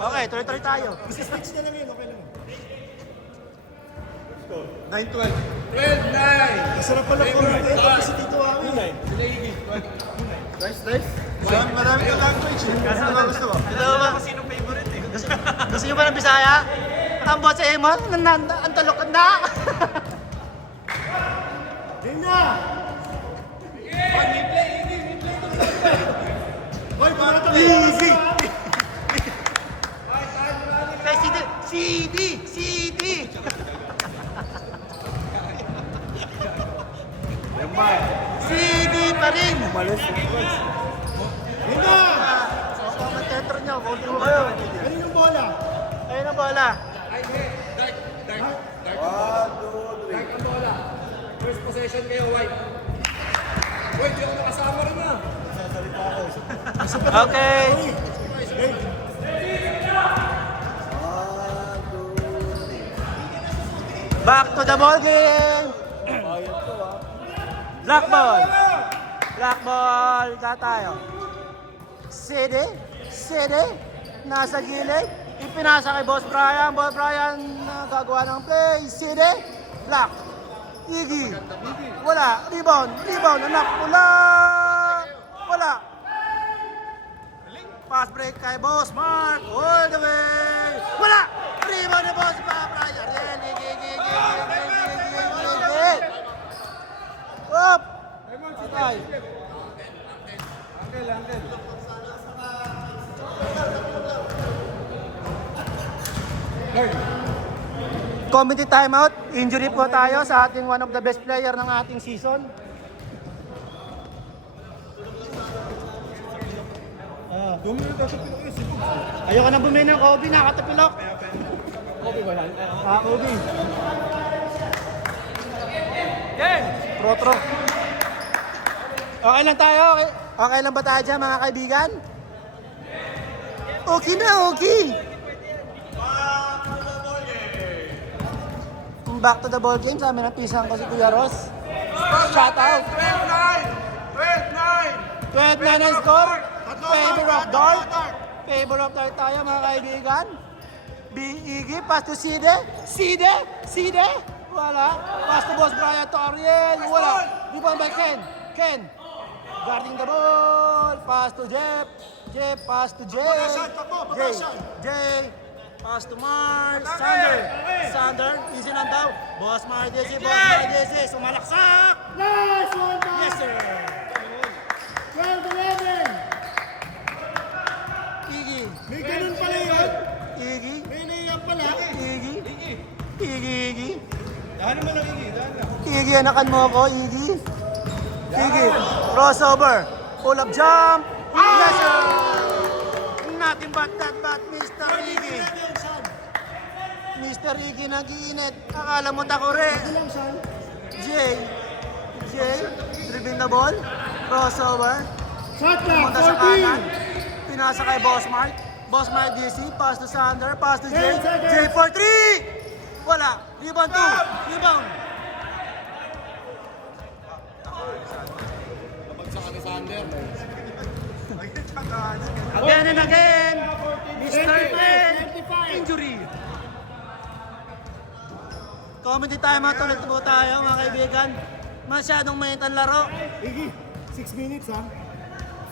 Okay, tuloy-tuloy tayo. Isa-switch na lang yun, okay lang. 9-12. 12-9. Masarap pala comment eh, tapos si Tito Ami. Nice. Marami ka language eh. Ano ba gusto mo? Ito ba kung sino favorite eh? Gusto nyo ba ng Bisaya? Tambot sa Emon? Ang talok na! Game na! Hoy, pumunta kayo! Easy! CD! CD pa rin! Game na! Ang commentator nyo, vote mo kayo. Kanino yung bola? Ayun ang bola. First possession kayo, White. White, di ako nakasama rin na. Okay. Back to the ball game. Black ball. Black ball. Da tayo. CD. Nasa gilid. Ipinasa kay Boss Brian. Boss Brian gagawa ng play. CD. Black. Iggy. Wala. Rebound. Anak. Wala. Pass break kay Boss Mark. All the way. Wala. Rebound ni Boss Brian. Iggy. Up. Okay. Committee timeout. Injury po tayo sa ating one of the best player ng ating season. Ayoko na bumili ng Kobe, nakatapilok. Kobe ba yan? Kobe. Game! Trotro. Okay lang tayo? Okay lang ba tayo dyan mga kaibigan? Okay na, okay. Back to the ball game. Sabi ng pisang ko si Kuya Ross. Shout out. 12-9 ang score. Favor of dark tayo mga kaibigan. Iggy, pass to Side. Wala. Pass to Boss Brian to Ariel. Wala. Rebound by Ken. Guarding the ball. Pass to Jeff. Pass to Jay. Pass to Mark. Sander. Easy lang daw. Boss Mark DC. Sumalaksak. Nice one, man! Yes, sir. 12-11! Iggy. May ganun pala yun? Iggy. May naiyak pala? Iggy. Dahan naman ang Iggy. Iggy, anakan mo ako, Iggy. Iggy. Crossover. Pull up jump. Yes, sir. Nothing but that, Mr. Iggy. Mr. Iggy nag-iinit. Akala mo takore. Jay. Dribbling the ball. Crossover. Shot clock, Punta sa kanan. 14! Pinasa kay Boss Mark. Boss Mark DC. Pass to Sander. Pass to Jay. 10 seconds. Jay for 3! Wala. Rebound 2. Rebound. Again and again. Mr. Pen. Injury. Comedy time at ulit po tayo mga kaibigan. Masyadong mainit ang laro. Iggy, 6 minutes ha?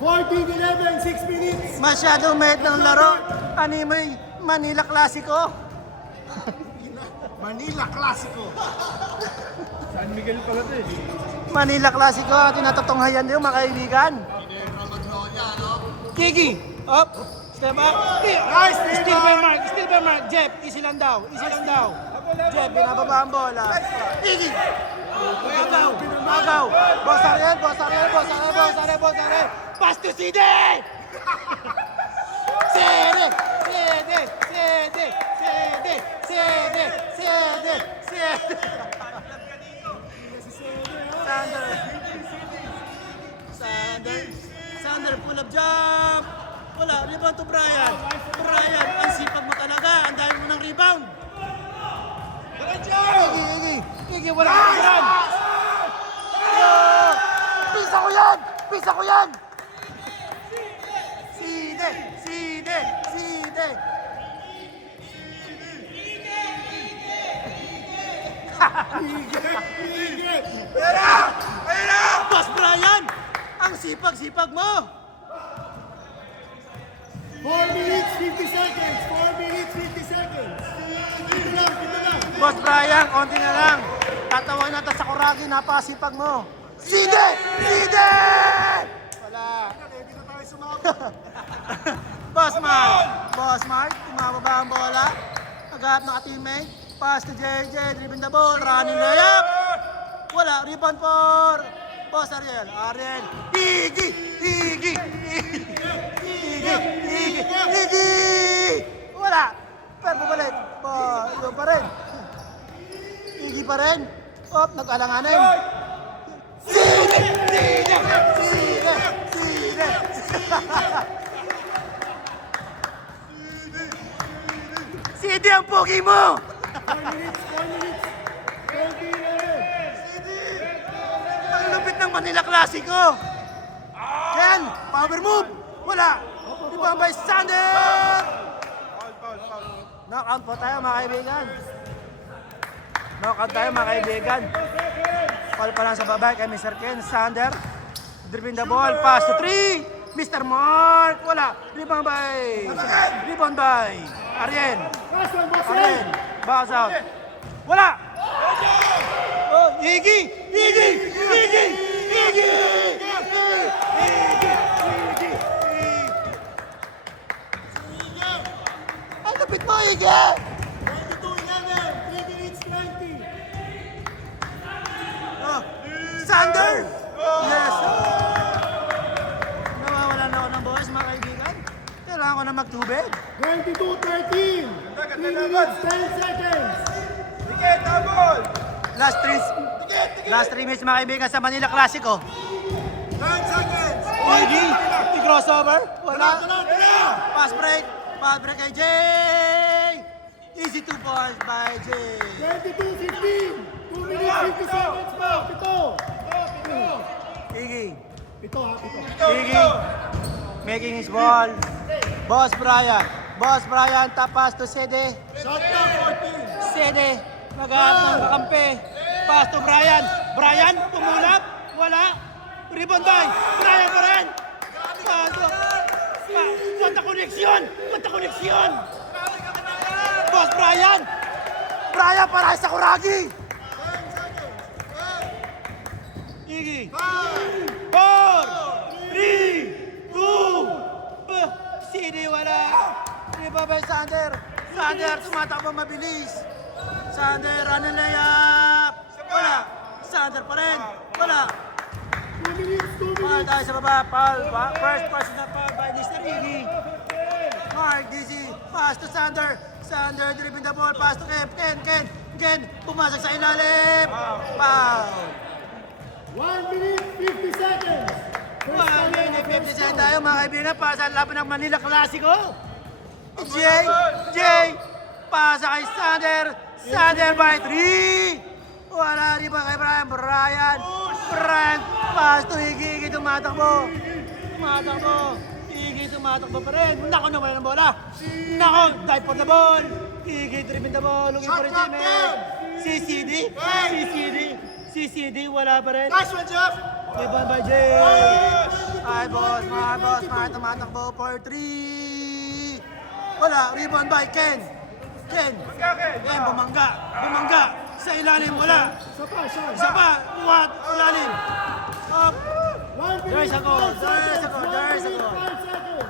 14-11, 6 minutes! Masyadong mainit ang laro. Animoy Manila Clasico. Manila Clasico! San Miguel pala ito eh. Manila Clasico. Tinatutunghayan niyo mga kaibigan. Kiki. Up. Step up. Nice, Still by Mark. Jeff. Easy lang daw. Jeff, binababa ang bola. Kiki. Agaw. Boss Ariel. Pass to CD. CD. Sander, pull up jump. Wala, rebound to Brian. Ang sipag mo talaga. Ang dami mo ng rebound. Iggy, wala ka yan. Pisa ko yan. Side. sipag mo! 4 minutes, 50 seconds. 4 minutes, 50 seconds. Dito lang. Boss Brian, konti na lang. Tatawin natin sa Kuragi, napakasipag mo. Side! Side! Wala. Ready na tayo sumabot. Boss Mark, tumababa ang bola. Agad ng teammate. Pass to JJ, dribbling the ball, running layup. Wala, rebound for Boss Ariel. Igi! Wala. Pero bumalik. Yun pa rin. Igi pa rin. Nag-alanganin. Sige! Sige ang pogi mo! 4 minutes. 20 na rin. Ang lupit ng Manila Classico! Ken, power move! Wala! Rebound by Sander! Knockout po tayo mga kaibigan. Knockout tayo mga kaibigan. Call pa lang sa babae kay Mr. Ken. Sander, dribbling the ball, pass to 3! Mr. Mark, wala. Rebound by Ariel. Last one, boss. Ariel, bounce out. Wala! Oh, Iggy! Ang lapit mo, Iggy! 22-11. 3 minutes, 20. Oh, Sander! Yes! Nawawala na ako ng boys, mga kaibigan. Kailangan ko na magtubig. 22-13. 3 minutes, 10 seconds. Sige, double! Last 3 minutes, mga kaibigan, sa Manila Classico. 10 seconds! Iggy! I-crossover? Wala. Tala. Pass break kay Jay! Easy 2 points by Jay. 22-15. 2 minutes, 50 seconds pa. Iggy. Pito. Iggy. Making his ball. Boss Brian, top pass to Sede. Shot clock, 14. Sede, maghahanap ng kakampi. Pass to Brian. Brian, pumulap. Wala. Rebound by Brian pa rin. Pass to... Punta koneksyon. Boss Brian. Brian para sa Kuragi. Iggy. 4, 3, 2, Sede wala. Rebound by Sander. Sander tumatakbo mabilis. Sander, ano layup? Wala. Sander pa rin. Wala. 2 minutes, 2 Foul minutes. tayo sa baba. Foul. First personal foul by Mr. Iggy. Mark Dizzy. Pass to Sander. Sander dribbling the ball. Pass to Ken. Pumasok sa ilalim. Foul. 1 minute, 50 seconds. First time na 50 tayo mga kaibigan. Pasa ang laban ng Manila Classico. Jay. Pasa kay Sander. Sander by 3. Wala rin ba kay Brian. Brian. Pass to Iggy. Iggy tumatakbo. Iggy tumatakbo pa rin. Nako, nawala ng bola. Nako, dive for the ball. Iggy dribbling the ball. Looking for his teammate. CCD, wala pa rin. Nice one, Jeff. Rebound by Jay. Ay, boss, tumatakbo for 3. Wala, rebound by Ken, bumangga. Sa ilalim, wala. Isa pa, ilalim. Up. 1 minute, There's a goal. 5 seconds. There's a 1 goal. minute, 5 seconds.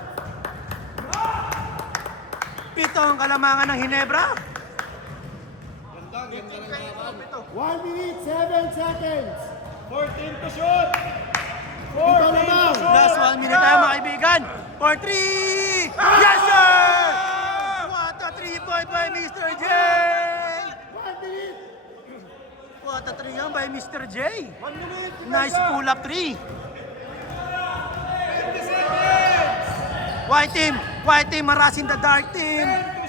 7 ang kalamangan ng Hinebra. 1 minute, 7 seconds. 14 to shoot! Ito naman. Last 1 minute tayo mga kaibigan. For 3. Yes, sir! What a 3-point by Mr. J. 1 minute. What a 3 yan by Mr. J. 1 minute! Nice pull-up 3. White team harassing the dark team.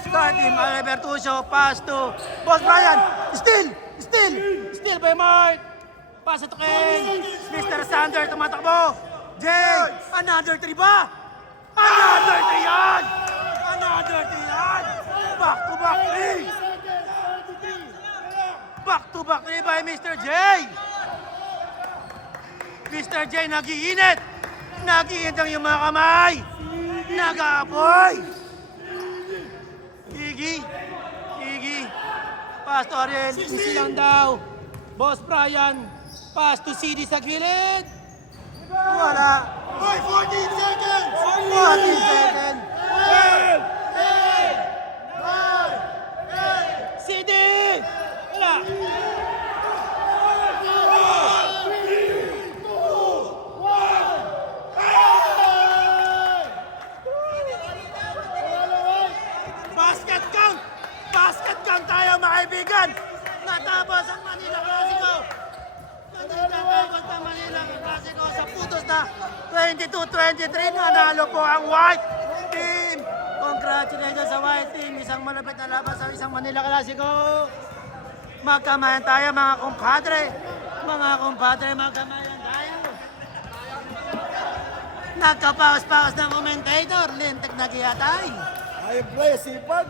Albertuccio, pass to Boss Brian. Still by Mark. Pass to Ken. Mr. Sander tumatakbo. Jay, another 3 ba? Another 3 yan! Back to back 3. 30 seconds. 33. Back to back 3 by Mr. J. Mr. J nagiinit. Nag-iintang yung mga kamay. Nag-aapoy. Iggy. Pass to Ariel. Easy lang daw. Boss Brian. Pass to CD sa gilid. Wala. 14 seconds! 14 seconds. 9, CD. Wala. Basket count! Basket count tayo mga kaibigan! Natapos ang Manila Clasico! Natapos ang Manila Clasico sa putos na 22-23. Nanalo po ang White Team! Congratulations sa White Team! Isang malapit na laban sa isang Manila Clasico! Magkamayan tayo mga kumpadre! Mga kumpadre, magkamayan tayo! Nagkapaos-paos ng commentator, lintik na giyatay! Ayun, play, sipag.